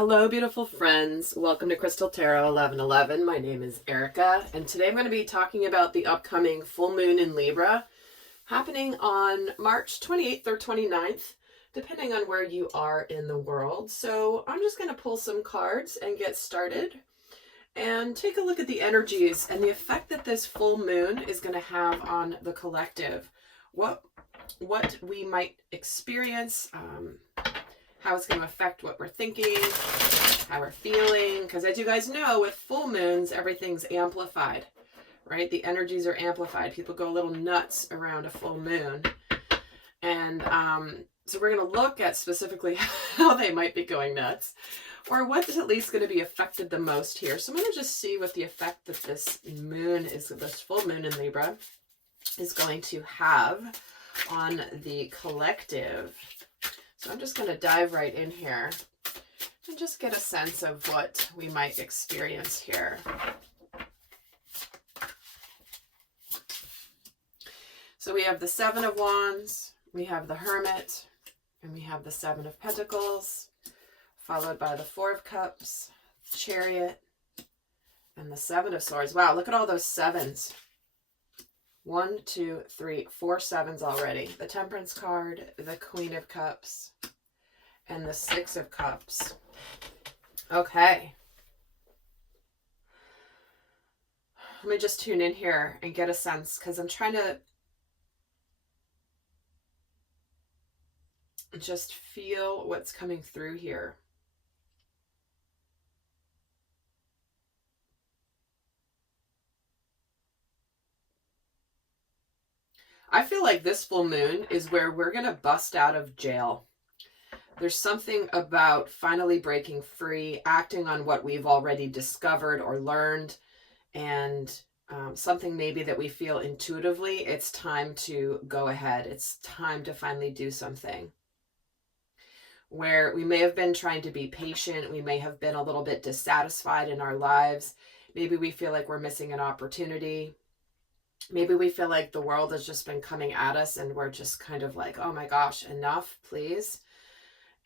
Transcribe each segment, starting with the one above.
Hello, beautiful friends. Welcome to Crystal Tarot 1111. My name is Erica, and today I'm going to be talking about the upcoming full moon in Libra happening on March 28th or 29th, depending on where you are in the world. So I'm just going to pull some cards and get started and take a look at the energies and the effect that this full moon is going to have on the collective. What we might experience, how it's going to affect what we're thinking, how we're feeling. Because as you guys know, with full moons, everything's amplified, right? The energies are amplified. People go a little nuts around a full moon. And so we're going to look at specifically how they might be going nuts, or what's at least going to be affected the most here. So I'm going to just see what the effect that this full moon in Libra is going to have on the collective. So I'm just going to dive right in here and just get a sense of what we might experience here. So we have the Seven of Wands, we have the Hermit, and we have the Seven of Pentacles, followed by the Four of Cups, Chariot, and the Seven of Swords. Wow, look at all those sevens. 1, 2, 3, 4 sevens already. The Temperance card, the Queen of Cups, and the Six of Cups. Okay. Let me just tune in here and get a sense, because I'm trying to just feel what's coming through here. I feel like this full moon is where we're going to bust out of jail. There's something about finally breaking free, acting on what we've already discovered or learned, and something maybe that we feel intuitively. It's time to go ahead. It's time to finally do something. Where we may have been trying to be patient, we may have been a little bit dissatisfied in our lives. Maybe we feel like we're missing an opportunity. Maybe we feel like the world has just been coming at us and we're just kind of like, oh my gosh, enough, please.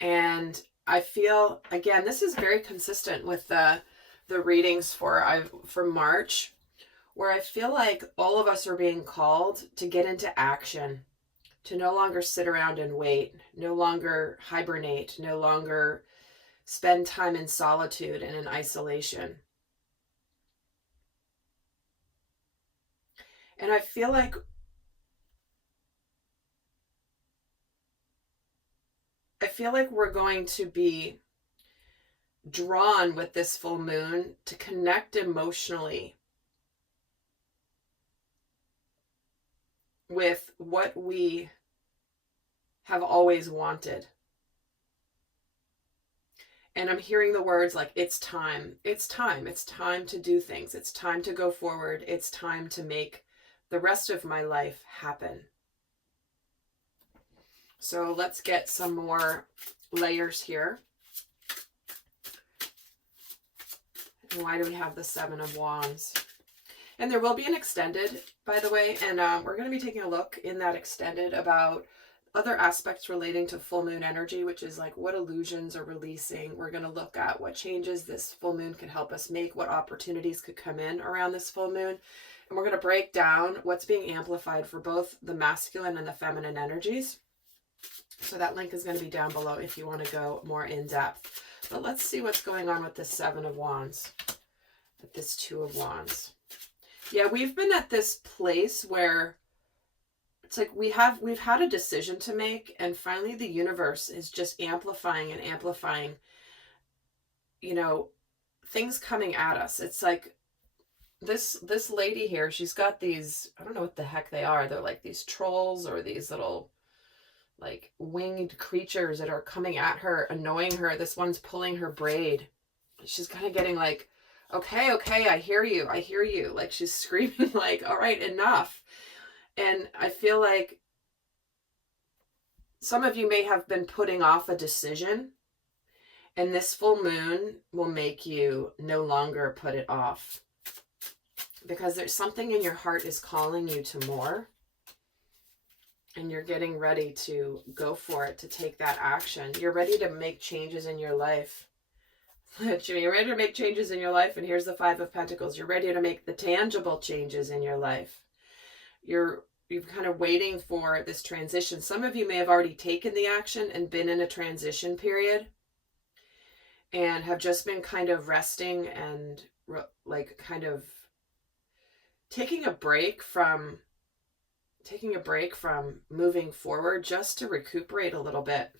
And I feel, again, this is very consistent with the readings for March, where I feel like all of us are being called to get into action, to no longer sit around and wait, no longer hibernate, no longer spend time in solitude and in isolation. And I feel like we're going to be drawn with this full moon to connect emotionally with what we have always wanted. And I'm hearing the words like, it's time, it's time, it's time to do things, it's time to go forward, it's time to make the rest of my life happen. So let's get some more layers here. And why do we have the Seven of Wands? And there will be an extended, by the way, and we're going to be taking a look in that extended about other aspects relating to full moon energy, which is like what illusions are releasing. We're going to look at what changes this full moon could help us make, what opportunities could come in around this full moon. And we're going to break down what's being amplified for both the masculine and the feminine energies. So that link is going to be down below if you want to go more in depth. But let's see what's going on with this Seven of Wands, with this Two of Wands. Yeah, we've been at this place where it's like we've had a decision to make, and finally the universe is just amplifying and amplifying, you know, things coming at us. It's like this lady here, she's got these, I don't know what the heck they are. They're like these trolls or these little like winged creatures that are coming at her, annoying her. This one's pulling her braid. She's kind of getting like, okay, I hear you. Like she's screaming like, all right, enough. And I feel like some of you may have been putting off a decision, and this full moon will make you no longer put it off, because there's something in your heart is calling you to more. and you're getting ready to go for it, to take that action. You're ready to make changes in your life. You're ready to make changes in your life, and here's the Five of Pentacles. You're ready to make the tangible changes in your life. You're kind of waiting for this transition. Some of you may have already taken the action and been in a transition period and have just been kind of resting and like kind of taking a break from moving forward just to recuperate a little bit.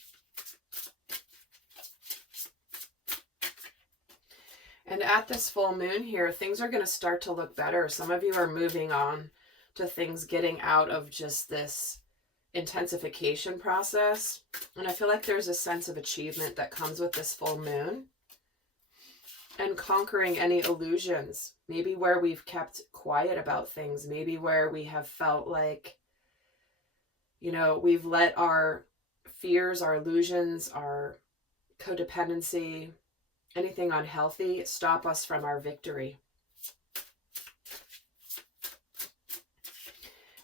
And at this full moon here, things are going to start to look better. Some of you are moving on to things, getting out of just this intensification process. And I feel like there's a sense of achievement that comes with this full moon. And conquering any illusions, maybe where we've kept quiet about things, maybe where we have felt like, you know, we've let our fears, our illusions, our codependency, anything unhealthy stop us from our victory.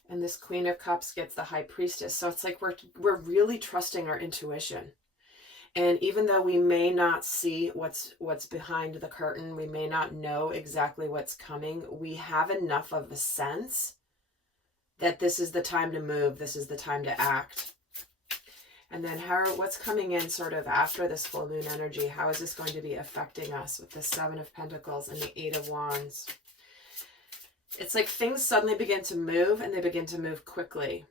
And this Queen of Cups gets the High Priestess. So it's like we're really trusting our intuition. And even though we may not see what's behind the curtain, we may not know exactly what's coming, we have enough of a sense that this is the time to move, this is the time to act. And then what's coming in sort of after this full moon energy? How is this going to be affecting us with the Seven of Pentacles and the Eight of Wands? It's like things suddenly begin to move, and they begin to move quickly.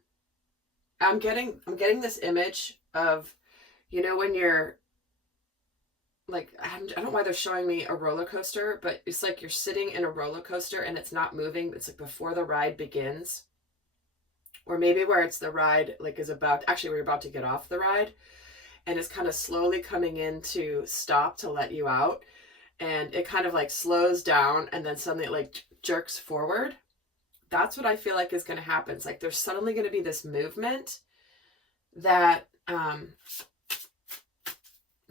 I'm getting this image of, you know, when you're like, I don't know why they're showing me a roller coaster, but it's like you're sitting in a roller coaster and it's not moving. It's like before the ride begins. Or maybe where it's the ride, like we're about to get off the ride, and it's kind of slowly coming in to stop to let you out. And it kind of like slows down and then suddenly it like jerks forward. That's what I feel like is going to happen. It's like there's suddenly going to be this movement that the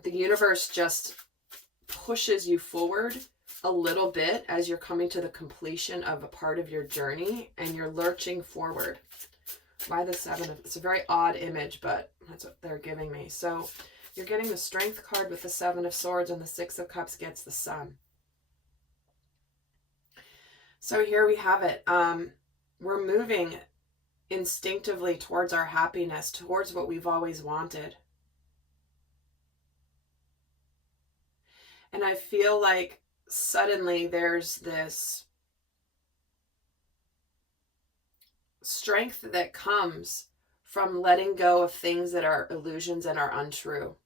universe just pushes you forward a little bit as you're coming to the completion of a part of your journey, and you're lurching forward. Why the Seven of... It's a very odd image, but that's what they're giving me. So you're getting the Strength card with the Seven of Swords, and the Six of Cups gets the Sun. So here we have it. We're moving instinctively towards our happiness, towards what we've always wanted. And I feel like suddenly there's this strength that comes from letting go of things that are illusions and are untrue.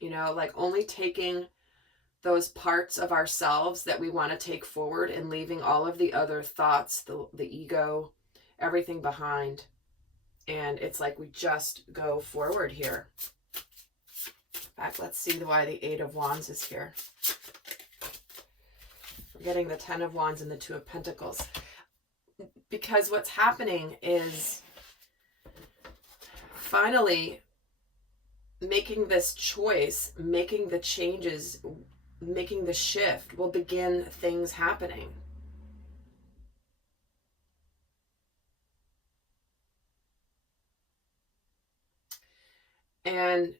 You know, like only taking those parts of ourselves that we want to take forward and leaving all of the other thoughts, the ego, everything behind. And it's like we just go forward here. In fact, let's see why the Eight of Wands is here. We're getting the Ten of Wands and the Two of Pentacles. Because what's happening is finally making this choice, making the changes, making the shift will begin things happening. And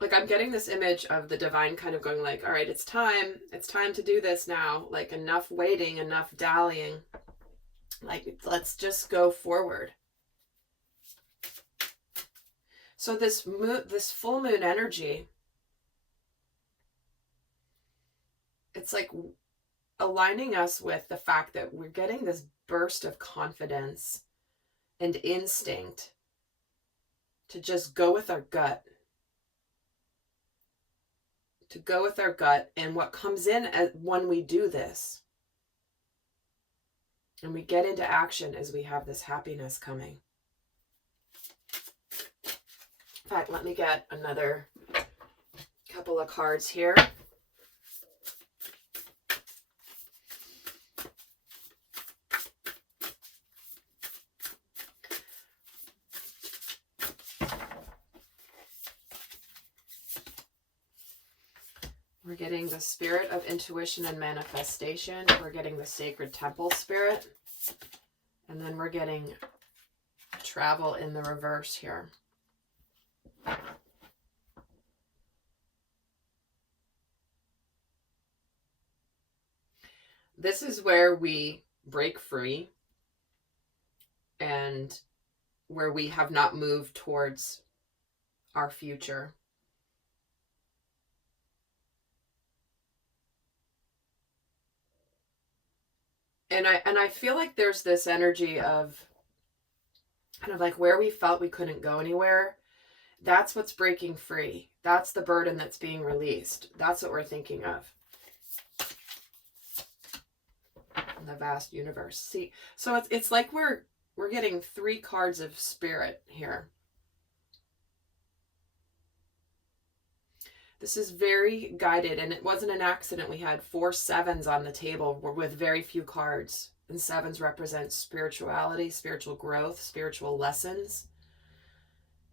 like I'm getting this image of the divine kind of going like, all right, it's time to do this now. Like enough waiting, enough dallying. Like let's just go forward. So this full moon energy, it's like aligning us with the fact that we're getting this burst of confidence and instinct to just go with our gut. To go with our gut, and what comes in when we do this and we get into action is we have this happiness coming. In fact, let me get another couple of cards here. We're getting the Spirit of Intuition and Manifestation. We're getting the Sacred Temple Spirit. And then we're getting Travel in the reverse here. This is where we break free and where we have not moved towards our future. And I feel like there's this energy of kind of like where we felt we couldn't go anywhere. That's what's breaking free. That's the burden that's being released. That's what we're thinking of. The vast universe. See, so it's like we're getting 3 cards of spirit here. This is very guided, and it wasn't an accident. We had 4 sevens on the table with very few cards. And sevens represent spirituality, spiritual growth, spiritual lessons.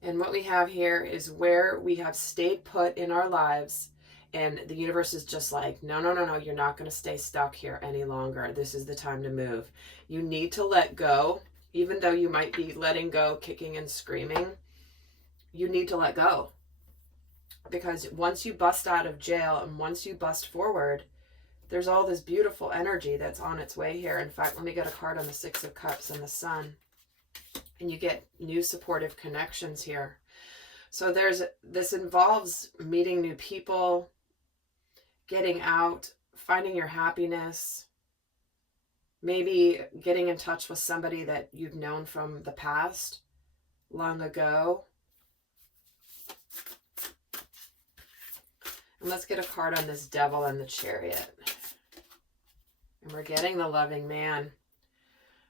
And what we have here is where we have stayed put in our lives, and the universe is just like, no, no, no, no, you're not going to stay stuck here any longer. This is the time to move. You need to let go, even though you might be letting go, kicking and screaming. You need to let go. Because once you bust out of jail and once you bust forward, there's all this beautiful energy that's on its way here. In fact, let me get a card on the 6 of Cups and the Sun. And you get new supportive connections here. So this involves meeting new people, getting out, finding your happiness, maybe getting in touch with somebody that you've known from the past, long ago. And let's get a card on this Devil and the Chariot. And we're getting the Loving Man.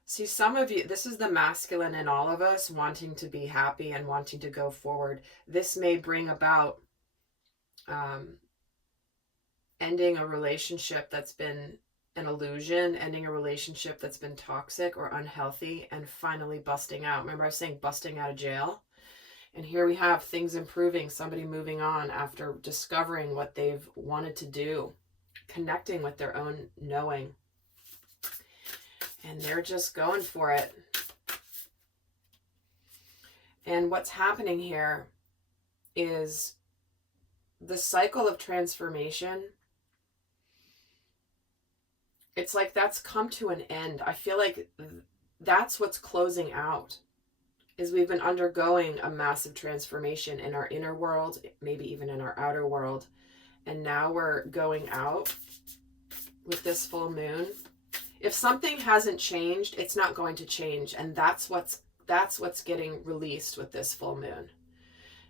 See, some of you, this is the masculine in all of us wanting to be happy and wanting to go forward. This may bring about ending a relationship that's been an illusion, ending a relationship that's been toxic or unhealthy, and finally busting out. Remember I was saying busting out of jail? And here we have things improving, somebody moving on after discovering what they've wanted to do, connecting with their own knowing. And they're just going for it. And what's happening here is the cycle of transformation. It's like that's come to an end. I feel like that's what's closing out. Is we've been undergoing a massive transformation in our inner world, maybe even in our outer world. And now we're going out with this full moon. If something hasn't changed, it's not going to change. And that's what's getting released with this full moon.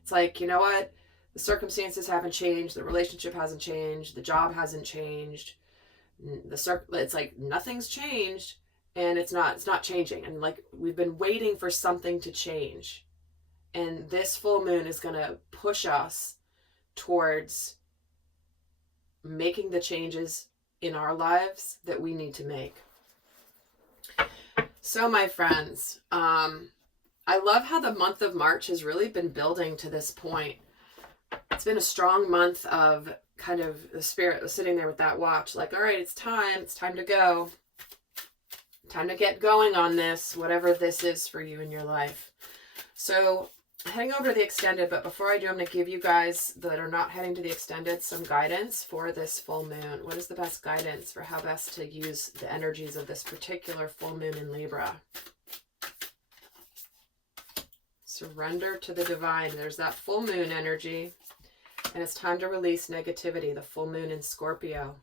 It's like, you know what? The circumstances haven't changed. The relationship hasn't changed. The job hasn't changed. It's like nothing's changed. And it's not changing. And like we've been waiting for something to change. And this full moon is going to push us towards making the changes in our lives that we need to make. So my friends, I love how the month of March has really been building to this point. It's been a strong month of kind of the spirit was sitting there with that watch, like, all right, it's time to go. Time to get going on this, whatever this is for you in your life. So heading over to the extended, but before I do, I'm going to give you guys that are not heading to the extended some guidance for this full moon. What is the best guidance for how best to use the energies of this particular full moon in Libra? Surrender to the divine. There's that full moon energy. And it's time to release negativity, the full moon in Scorpio.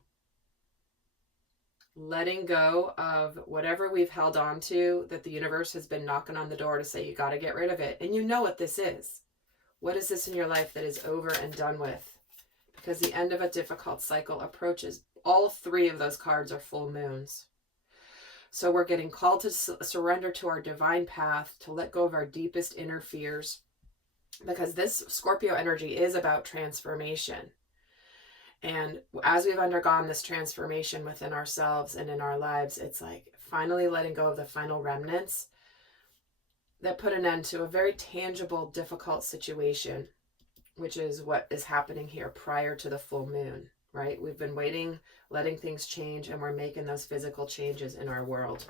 Letting go of whatever we've held on to that the universe has been knocking on the door to say you got to get rid of it. And you know what this is. What is this in your life that is over and done with? Because the end of a difficult cycle approaches. All 3 of those cards are full moons. So we're getting called to surrender to our divine path, to let go of our deepest inner fears. Because this Scorpio energy is about transformation. And as we've undergone this transformation within ourselves and in our lives, it's like finally letting go of the final remnants that put an end to a very tangible, difficult situation, which is what is happening here prior to the full moon, right? We've been waiting, letting things change, and we're making those physical changes in our world.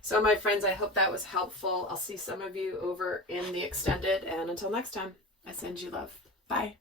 So my friends, I hope that was helpful. I'll see some of you over in the extended, and until next time, I send you love. Bye.